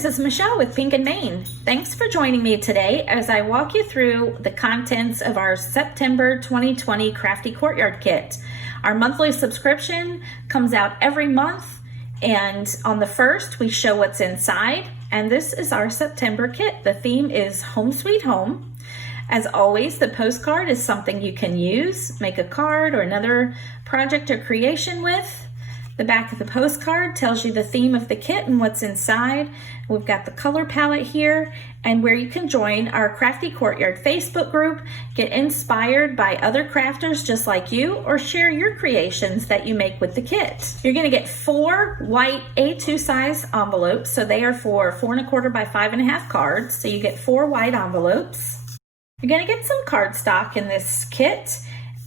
this is Michelle with Pink and Maine. Thanks for joining me today as I walk you through the contents of our September 2020 Crafty Courtyard kit. Our monthly subscription comes out every month, and on the 1st we show what's inside, and this is our September kit. The theme is Home Sweet Home. As always, the postcard is something you can use, make a card or another project or creation with. The back of the postcard tells you the theme of the kit and what's inside. We've got the color palette here and where you can join our Crafty Courtyard Facebook group, get inspired by other crafters just like you, or share your creations that you make with the kit. You're gonna get 4 white A2 size envelopes. So they are for 4 1/4 by 5 1/2 cards. So you get 4 white envelopes. You're gonna get some cardstock in this kit.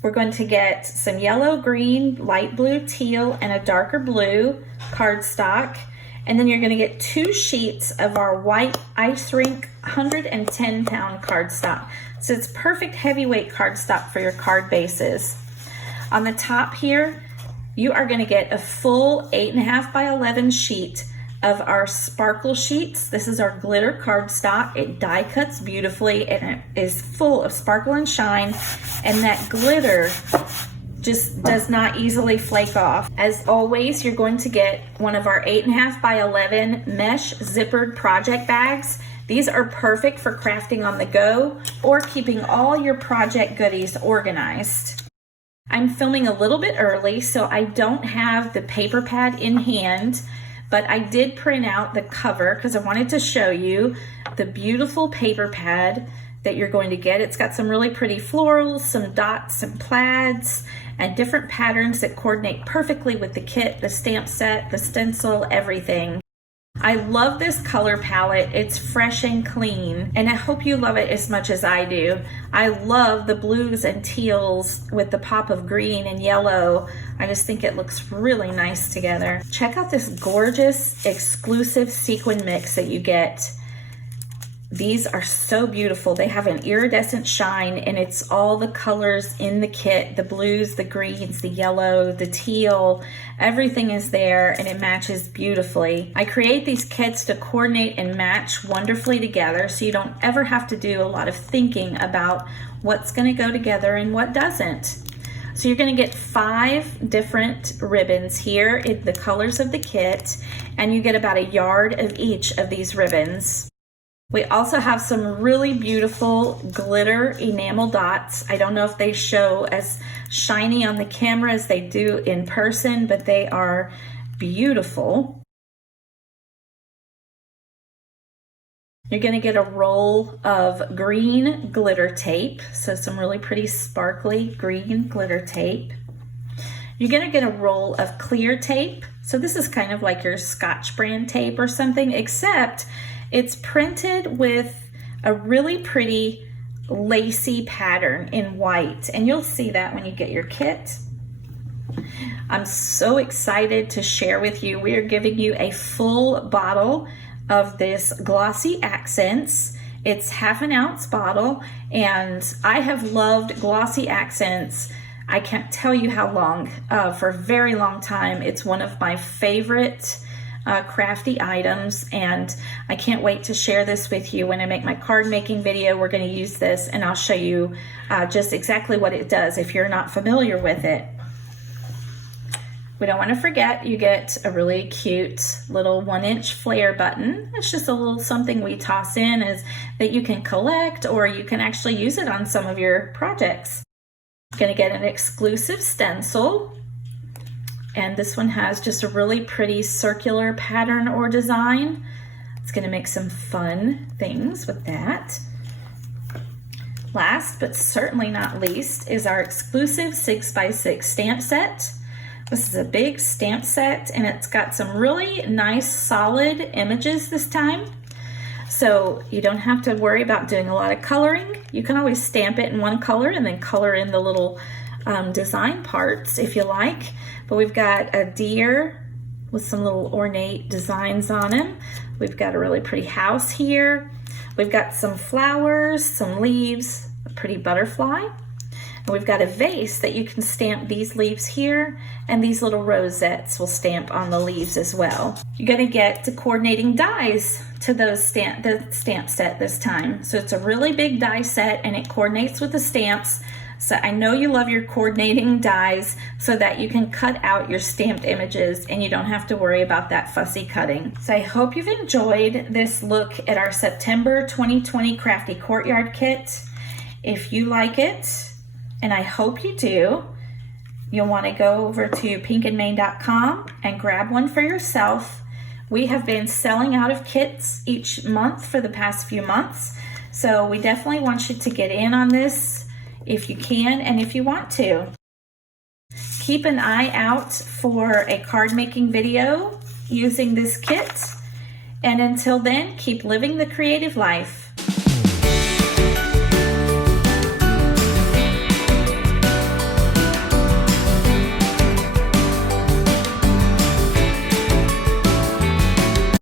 We're going to get some yellow, green, light blue, teal, and a darker blue cardstock. And then you're going to get 2 sheets of our white ice rink 110-pound cardstock. So it's perfect heavyweight cardstock for your card bases. On the top here, you are going to get a full 8 1/2 by 11 sheet of our sparkle sheets. This is our glitter cardstock. It die cuts beautifully and it is full of sparkle and shine, and that glitter just does not easily flake off. As always, you're going to get one of our 8 1/2 by 11 mesh zippered project bags. These are perfect for crafting on the go or keeping all your project goodies organized. I'm filming a little bit early, so I don't have the paper pad in hand, but I did print out the cover because I wanted to show you the beautiful paper pad that you're going to get. It's got some really pretty florals, some dots and plaids, and different patterns that coordinate perfectly with the kit, the stamp set, the stencil, everything. I love this color palette. It's fresh and clean, and I hope you love it as much as I do. I love the blues and teals with the pop of green and yellow. I just think it looks really nice together. Check out this gorgeous exclusive sequin mix that you get. These are so beautiful. They have an iridescent shine, and it's all the colors in the kit, the blues, the greens, the yellow, the teal, everything is there, and it matches beautifully. I create these kits to coordinate and match wonderfully together, so you don't ever have to do a lot of thinking about what's gonna go together and what doesn't. So you're gonna get 5 different ribbons here in the colors of the kit, and you get about 1 yard of each of these ribbons. We also have some really beautiful glitter enamel dots. I don't know if they show as shiny on the camera as they do in person, but they are beautiful. You're going to get a roll of green glitter tape, so some really pretty sparkly green glitter tape. You're going to get a roll of clear tape. So this is kind of like your Scotch brand tape or something, except it's printed with a really pretty lacy pattern in white, and you'll see that when you get your kit. I'm so excited to share with you. We are giving you a full bottle of this Glossy Accents. It's 1/2 ounce bottle, and I have loved Glossy Accents. I can't tell you how long, for a very long time. It's one of my favorite crafty items, and I can't wait to share this with you. When I make my card making video, we're going to use this, and I'll show you just exactly what it does if you're not familiar with it. We don't want to forget, you get a really cute little 1-inch flare button. It's just a little something we toss in that you can collect, or you can actually use it on some of your projects. Going to get an exclusive stencil, and this one has just a really pretty circular pattern or design. It's going to make some fun things with that. Last but certainly not least is our exclusive 6x6 stamp set. This is a big stamp set, and it's got some really nice solid images this time. So you don't have to worry about doing a lot of coloring. You can always stamp it in one color and then color in the little design parts if you like. But we've got a deer with some little ornate designs on him. We've got a really pretty house here. We've got some flowers, some leaves, a pretty butterfly. And we've got a vase that you can stamp these leaves here, and these little rosettes will stamp on the leaves as well. You're gonna get the coordinating dies to the stamp set this time. So it's a really big die set and it coordinates with the stamps. So I know you love your coordinating dies so that you can cut out your stamped images and you don't have to worry about that fussy cutting. So I hope you've enjoyed this look at our September 2020 Crafty Courtyard kit. If you like it, and I hope you do, you'll want to go over to pinkandmain.com and grab one for yourself. We have been selling out of kits each month for the past few months, so we definitely want you to get in on this if you can and if you want to. Keep an eye out for a card making video using this kit, and until then, keep living the creative life.